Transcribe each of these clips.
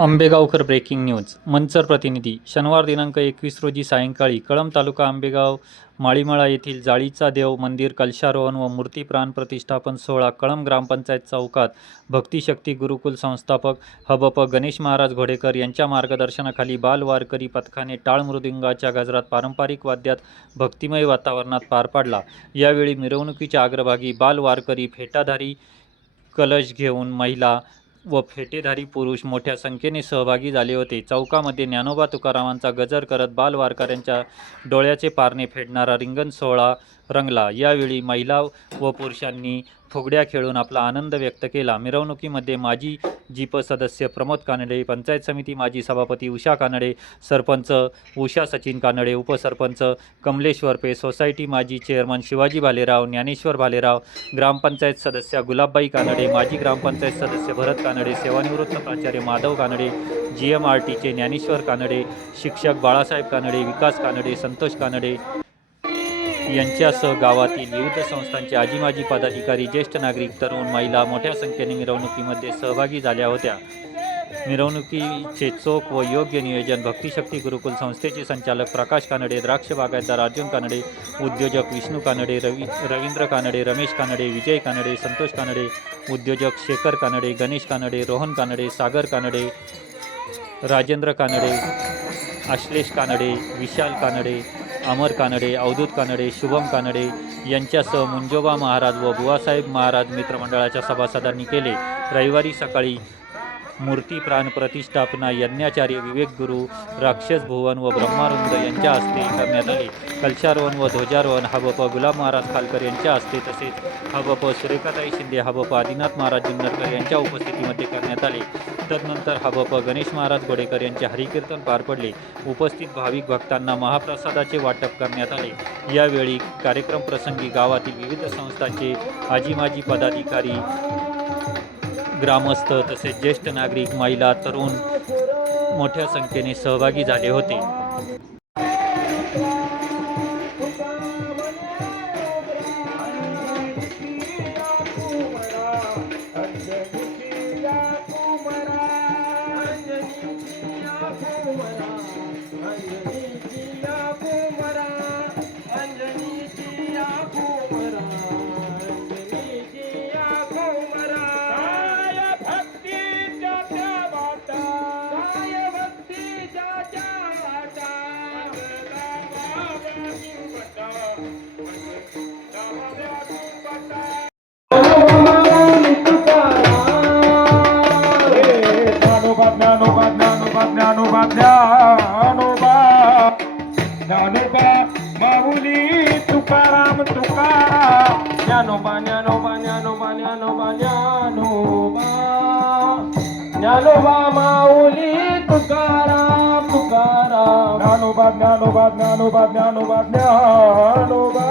Ambegaonkar breaking news. Manchar प्रतिनिधी. शनिवार दिनांक 21 रोजी सायंकाळी कळंब तालुका आंबेगाव माळीमळा येथील जाळीचा देव मंदिर कलशारोहण व मूर्ती प्राण प्रतिष्ठापन सोहळा कळंब ग्रामपंचायत चौकात भक्तिशक्ती गुरुकुल संस्थापक हबप गणेश महाराज घोडेकर यांच्या मार्गदर्शनाखाली बाल वारकरी पथकाने टाळ मृदुंगाच्या गजरात पारंपरिक वाद्यात भक्तिमय वातावरणात पार पाडला. यावेळी मिरवणुकीच्या अग्रभागी बाल वारकरी, फेटाधारी, कलश घेऊन महिला व फेटेधारी पुरुष मोठ्या संख्येने सहभागी झाले होते. चौकामध्ये ज्ञानोबा तुकारामांचा गजर करत बाल वारकऱ्यांच्या डोळ्याचे पारणे फेडणारा रिंगण सोहळा रंगला. यावेळी महिला व पुरुषांनी फुगड्या खेळून आपला आनंद व्यक्त केला. मिरवणुकीमध्ये माजी जीप सदस्य प्रमोद कानडे, पंचायत समिती माजी सभापती उषा कानडे, सरपंच उषा सचिन कानडे, उपसरपंच कमलेश्वर पे, सोसायटी माजी चेअरमन शिवाजी भालेराव, ज्ञानेश्वर भालेराव, ग्रामपंचायत सदस्या गुलाबबाई कानडे, माजी ग्रामपंचायत सदस्य भरत कानडे, सेवानिवृत्त प्राचार्य माधव कानडे, GMRTचे ज्ञानेश्वर कानडे, शिक्षक बाळासाहेब कानडे, विकास कानडे, संतोष कानडे यांच्यासह गावातील विविध संस्थांचे आजी-माजी पदाधिकारी, ज्येष्ठ नागरिक, तरुण, महिला मोठ्या संख्येने मिरवणुकीमध्ये सहभागी झाल्या होत्या. मिरवणुकीचे चोख व योग्य नियोजन भक्तिशक्ती गुरुकुल संस्थेचे संचालक प्रकाश कानडे, द्राक्ष बागायतदार अर्जुन कानडे, उद्योजक विष्णू कानडे, रवींद्र कानडे, रमेश कानडे, विजय कानडे, संतोष कानडे, उद्योजक शेखर कानडे, गणेश कानडे, रोहन कानडे, सागर कानडे, राजेंद्र कानडे, आश्लेष कानडे, विशाल कानडे, अमर कानडे, अवधूत कानडे, शुभम कानडे यांच्यासह मुंजोबा महाराज व बुवासाहेब महाराज मित्रमंडळाच्या सभासदांनी केले. रविवारी सकाळी मूर्ती प्राण प्रतिष्ठापना यज्ञाचार्य विवेक गुरु, राक्षस भुवन व ब्रह्मारुंद यांच्या हस्ते करण्यात आले. कलशारोहण व ध्वजारोहण हबप गुलाब महाराज खालकर यांच्या हस्ते तसेच हबप सुरेखाताई शिंदे, हबप आदिनाथ महाराज जुन्नरकर यांच्या उपस्थितीमध्ये करण्यात आले. तदनंतर हबप गणेश महाराज घोडेकर यांचे हरिकीर्तन पार पडले. उपस्थित भाविक भक्तांना महाप्रसादाचे वाटप करण्यात आले. यावेळी कार्यक्रम प्रसंगी गावातील विविध संस्थांचे आजी-माजी पदाधिकारी, ग्रामस्थ तसेच ज्येष्ठ नागरिक, महिला, तरुण मोठ्या संख्येने सहभागी झाले होते. ज्ञानोबा माऊली तुकाराम तुकाराम, ज्ञानोबा ज्ञानोबा ज्ञानोबा ज्ञानोबा ज्ञानोबा, ज्ञानोबा माऊली तुकाराम तुकाराम, ज्ञानोबा ज्ञानोबा ज्ञानोबा ज्ञानोबा ज्ञानोबा,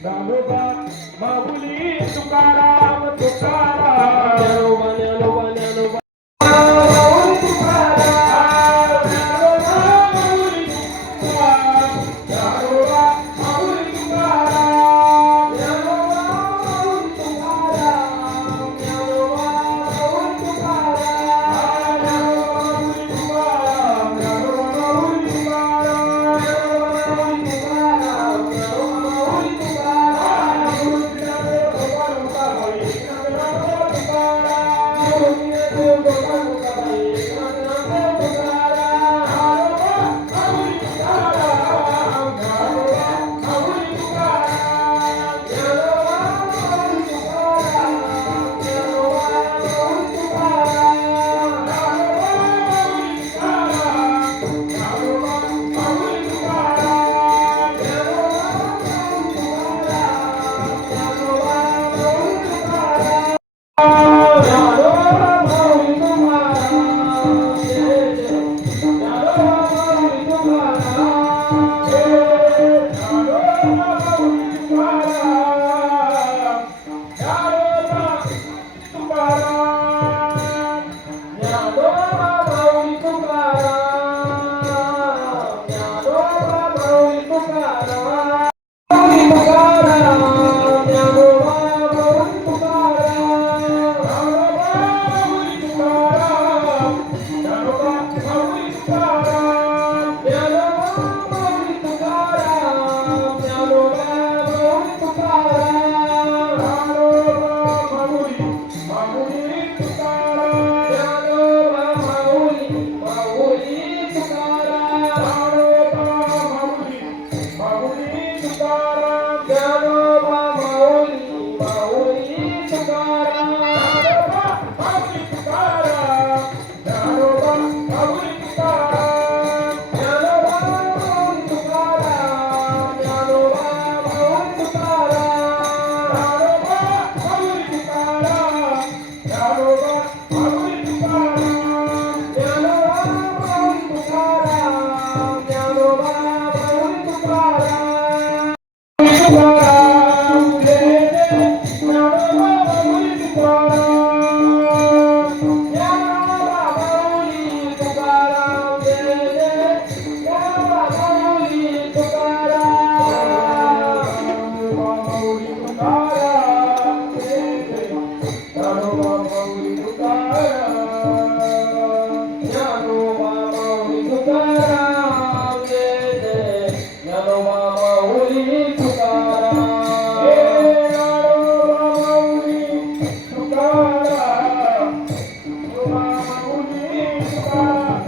ज्ञानोबा माऊली तुकाराम तुकाराम, ज्ञानोबा ज्ञानोबा ज्ञानोबा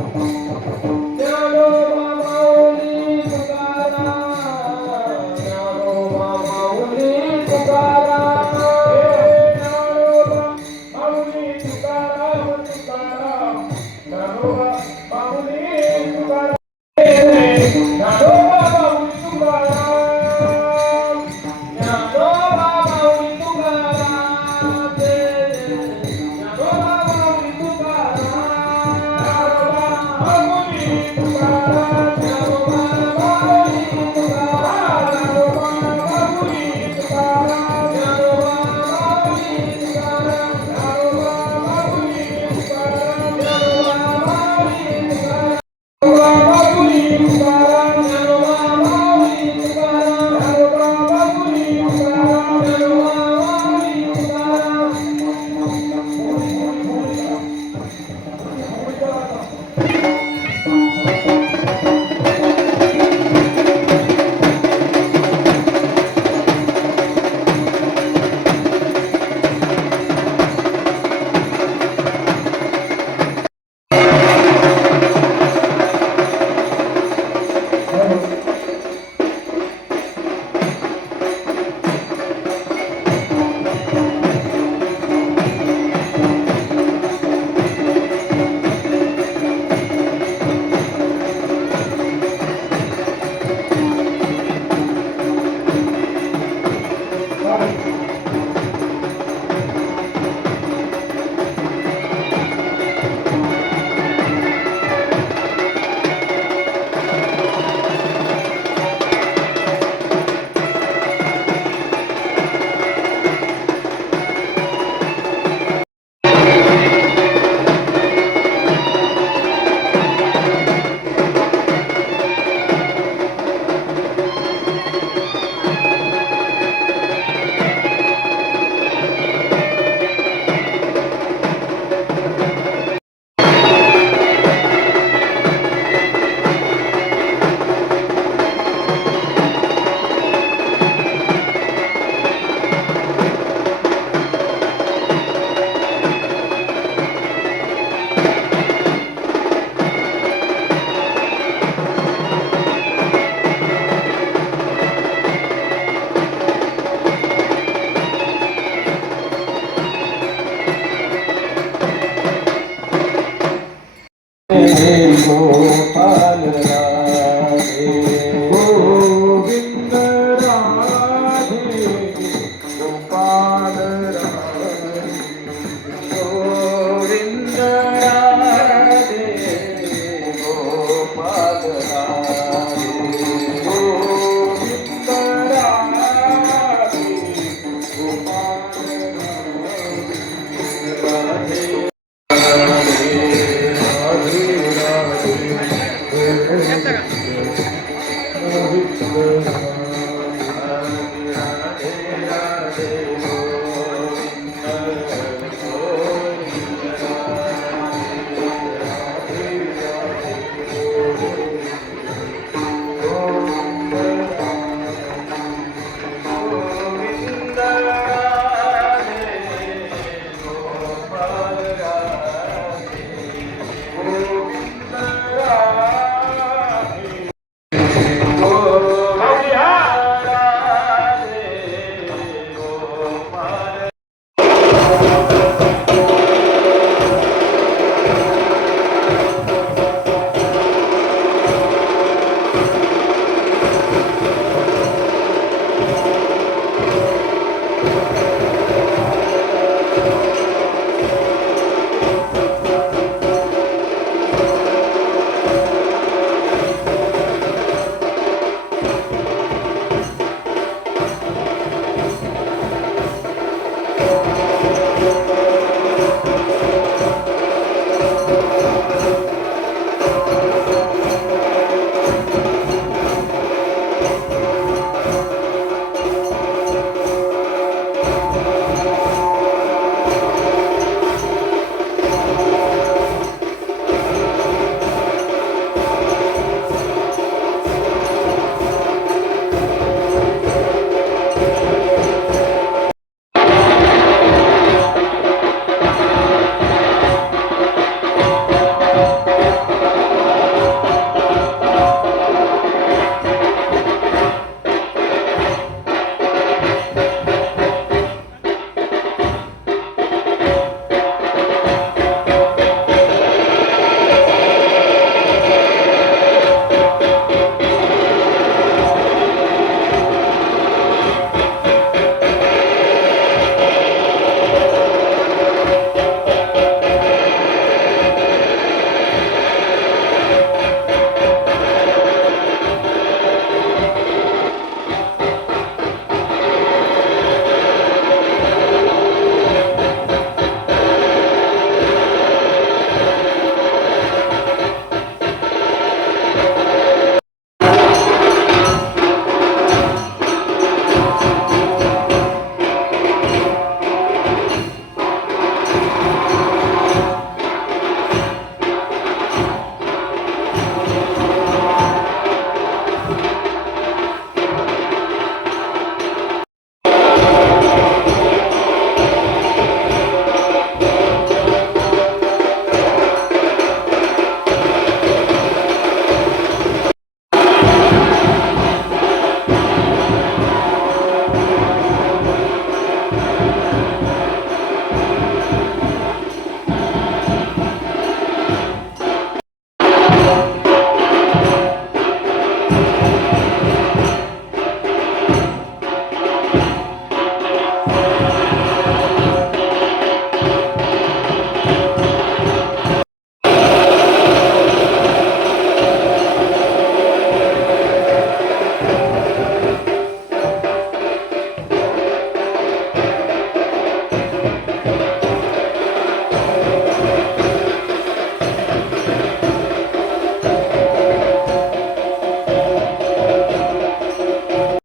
ज्ञानोबा माऊली तुकाराम, ज्ञानोबा माऊली तुकाराम, ज्ञानोबा माऊली तुकाराम, तुकाराम, ज्ञानोबा माऊली तुकाराम, ज्ञानोबा माऊली तुकाराम, ज्ञानोबा माऊली तुकाराम, ज्ञानोबा माऊली